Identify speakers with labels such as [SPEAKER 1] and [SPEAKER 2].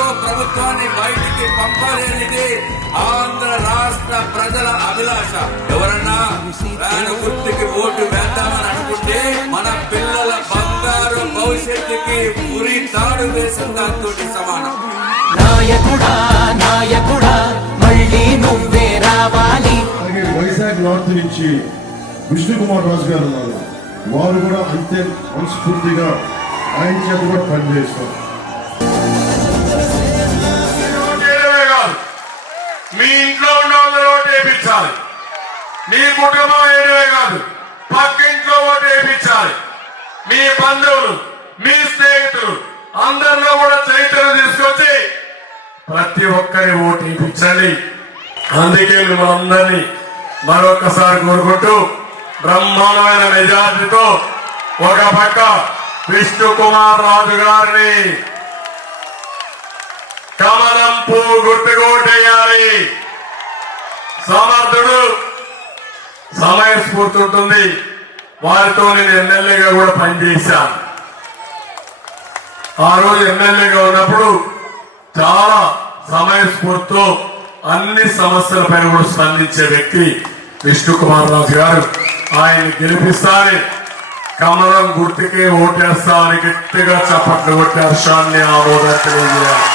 [SPEAKER 1] ఇంకో ప్రభుత్వాన్ని బయటికి పంపాలి అనేది ఆంధ్ర రాష్ట్ర ప్రజల అభిలాష. ఎవరన్నా ఫ్యాన్ గుర్తుకి ఓటు వేద్దామని అనుకుంటే మన పిల్లల బంగారు భవిష్యత్తుకి ఉరి తాడు వేసిన దాంతో సమానం.
[SPEAKER 2] నాయకుడా నాయకుడా మళ్ళీ నువ్వే రావాలి.
[SPEAKER 3] వైజాగ్ నార్త్ నుంచి విష్ణు కుమార్ రాజు గారు ఉన్నారు. వారు కూడా అంతే మనస్ఫూర్తిగా ఆయన చేత కూడా పనిచేస్తారు.
[SPEAKER 4] మీ ఇంట్లో ఉన్న వాళ్ళని ఓటు వేయించాలి. మీ కుటుంబం ఏడవే కాదు పక్క ఇంట్లో ఓటు వేయించాలి. మీ బంధువులు మీ స్నేహితులు అందరిలో కూడా చైతన్యం తీసుకొచ్చి ప్రతి ఒక్కరి ఓటు వేయించండి. అందుకే మిమ్మల్ని మరొకసారి కోరుకుంటూ బ్రహ్మాండమైన మెజార్టీతో ఒక పక్క విష్ణు కుమార్ రాజు గారిని తప్పు గుర్తుకోటేయాలి సమర్థుడు సమయస్ఫూర్తి ఉంటుంది వారితో నేను ఎమ్మెల్యేగా కూడా పనిచేశాను. ఆ రోజు ఎమ్మెల్యేగా ఉన్నప్పుడు చాలా సమయస్ఫూర్తితో అన్ని సమస్యలపై కూడా స్పందించే వ్యక్తి విష్ణు కుమార్ రాజు గారు. ఆయన గెలిపిస్తారని కమలం గుర్తుకే ఓటేస్తామని గట్టిగా చప్పట్లు కొట్టి హర్షాన్ని ఆమోదం తెలియజేయాలి